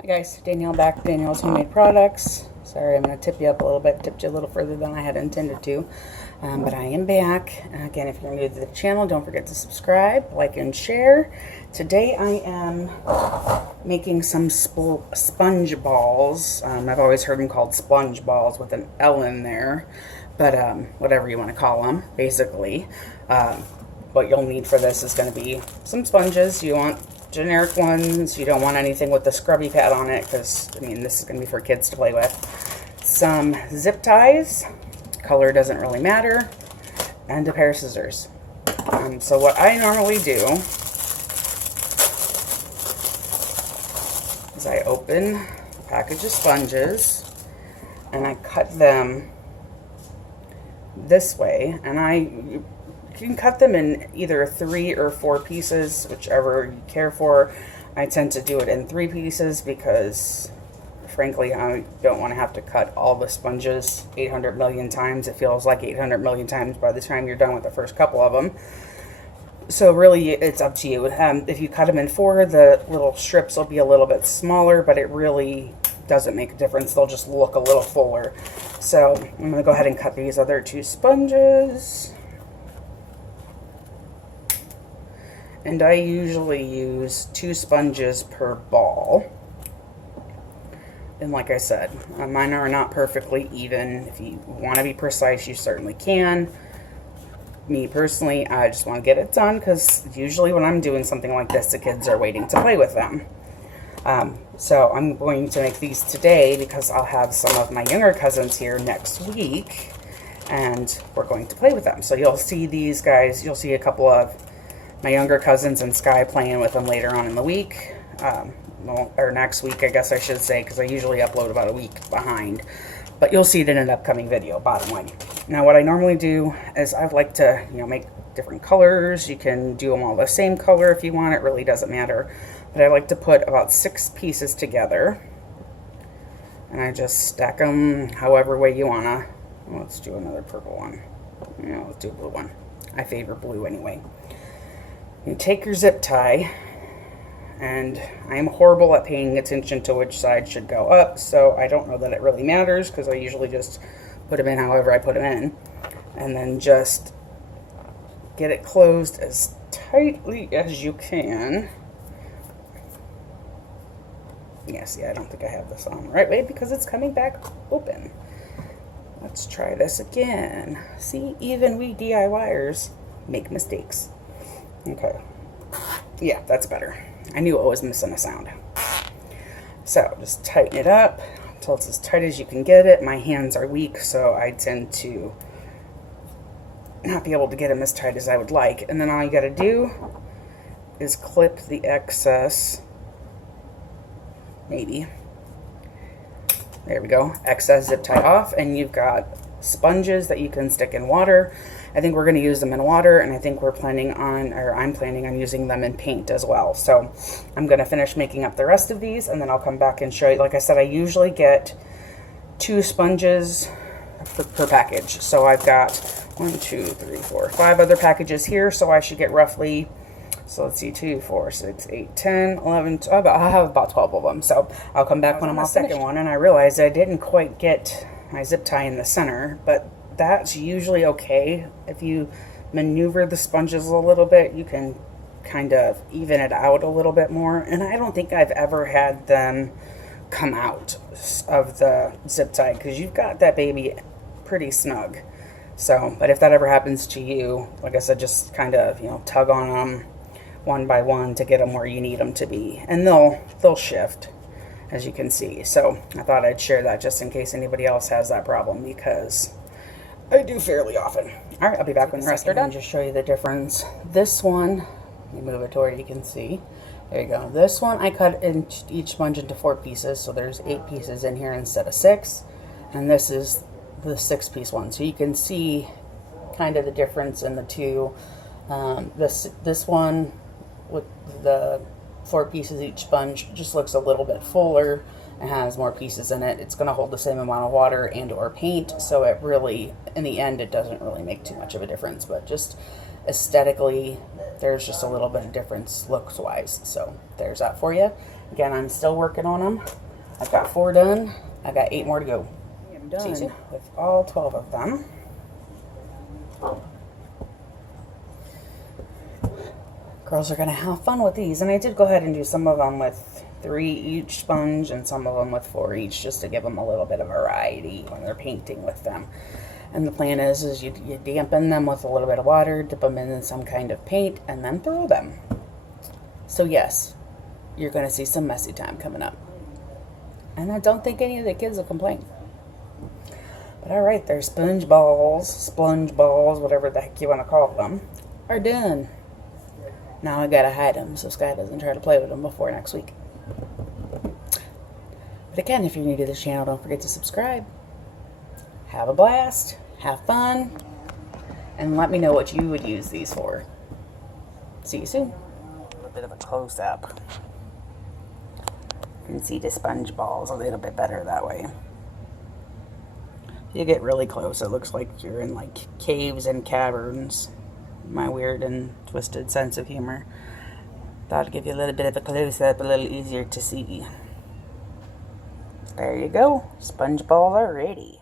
Hi guys, Danielle back, Danielle's Homemade Products. Sorry, I'm going to tip you up a little bit, tipped you a little further than I had intended to. But I am back. Again, if you're new to the channel, don't forget to subscribe, like, and share. Today I am making some sponge balls. I've always heard them called sponge balls with an L in there, but whatever you want to call them, basically. What you'll need for this is going to be some sponges. You want generic ones. You don't want anything with the scrubby pad on it because, I mean, this is going to be for kids to play with. Some zip ties. Color doesn't really matter. And a pair of scissors. So what I normally do is I open a package of sponges and I cut them this way, and you can cut them in either 3 or 4 pieces, whichever you care for. I tend to do it in 3 pieces because, frankly, I don't want to have to cut all the sponges 800 million times. It feels like 800 million times by the time you're done with the first couple of them. So really, it's up to you. If you cut them in 4, the little strips will be a little bit smaller, but it really doesn't make a difference. They'll just look a little fuller. So I'm going to go ahead and cut these other 2 sponges. And I usually use 2 sponges per ball. And like I said, mine are not perfectly even. If you want to be precise, you certainly can. Me personally, I just want to get it done because usually when I'm doing something like this, the kids are waiting to play with them. So I'm going to make these today because I'll have some of my younger cousins here next week, and we're going to play with them. So you'll see these guys, you'll see a couple of my younger cousins and Sky playing with them later on in the week. Well, or next week, I guess I should say, because I usually upload about a week behind. But you'll see it in an upcoming video, bottom line. Now, what I normally do is I like to, make different colors. You can do them all the same color if you want. It really doesn't matter. But I like to put about 6 pieces together. And I just stack them however way you want to. Well, let's do another purple one. Yeah, let's do a blue one. I favor blue anyway. You take your zip tie, and I am horrible at paying attention to which side should go up, so I don't know that it really matters because I usually just put them in however I put them in, and then just get it closed as tightly as you can. Yeah, see, I don't think I have this on the right way because it's coming back open. Let's try this again. See, even we DIYers make mistakes. Okay. Yeah, that's better. I knew it was missing a sound. So just tighten it up until it's as tight as you can get it. My hands are weak, so I tend to not be able to get them as tight as I would like. And then all you got to do is clip the excess, maybe. There we go. Excess zip tie off, and you've got sponges that you can stick in water. I think we're going to use them in water, and I think I'm planning on using them in paint as well. So I'm going to finish making up the rest of these, and then I'll come back and show you. Like I said, I usually get 2 sponges per package. So I've got 1, 2, 3, 4, 5 other packages here, so I should get roughly, so let's see, 2, 4, 6, 8, 10, 11, 12, I have about 12 of them. So I'll come back when I'm all finished. Second one, and I realized I didn't quite get my zip tie in the center, but that's usually okay. If you maneuver the sponges a little bit, you can kind of even it out a little bit more. And I don't think I've ever had them come out of the zip tie because you've got that baby pretty snug. So, but if that ever happens to you, like I said, just kind of, tug on them one by one to get them where you need them to be. And they'll shift, as you can see. So I thought I'd share that just in case anybody else has that problem, because I do fairly often. All right, I'll be back when the rest are done. Just show you the difference. This one, let me move it to where you can see. There you go. This one, I cut each sponge into 4 pieces, so there's 8 pieces in here instead of 6. And this is the 6-piece one. So you can see kind of the difference in the two. This one with the 4 pieces each sponge just looks a little bit fuller. It has more pieces in it. It's going to hold the same amount of water and or paint, so it really, in the end, it doesn't really make too much of a difference, but just aesthetically, there's just a little bit of difference looks-wise. So there's that for you. Again, I'm still working on them. I've got 4 done. I got 8 more to go. I'm done with all 12 of them. Girls are going to have fun with these. And I did go ahead and do some of them with 3 each sponge and some of them with 4 each, just to give them a little bit of variety when they're painting with them. And the plan is you dampen them with a little bit of water, dip them in some kind of paint, and then throw them. So yes, you're going to see some messy time coming up. And I don't think any of the kids will complain. But alright, their sponge balls, whatever the heck you want to call them, are done. Now I gotta hide them so Sky doesn't try to play with them before next week. But again, if you're new to this channel, don't forget to subscribe. Have a blast, have fun, and let me know what you would use these for. See you soon. A little bit of a close-up. You can see the sponge balls a little bit better that way. If you get really close, it looks like you're in like caves and caverns. My weird and twisted sense of humor. Thought I'd give you a little bit of a close-up, a little easier to see. There you go. Sponge balls are ready.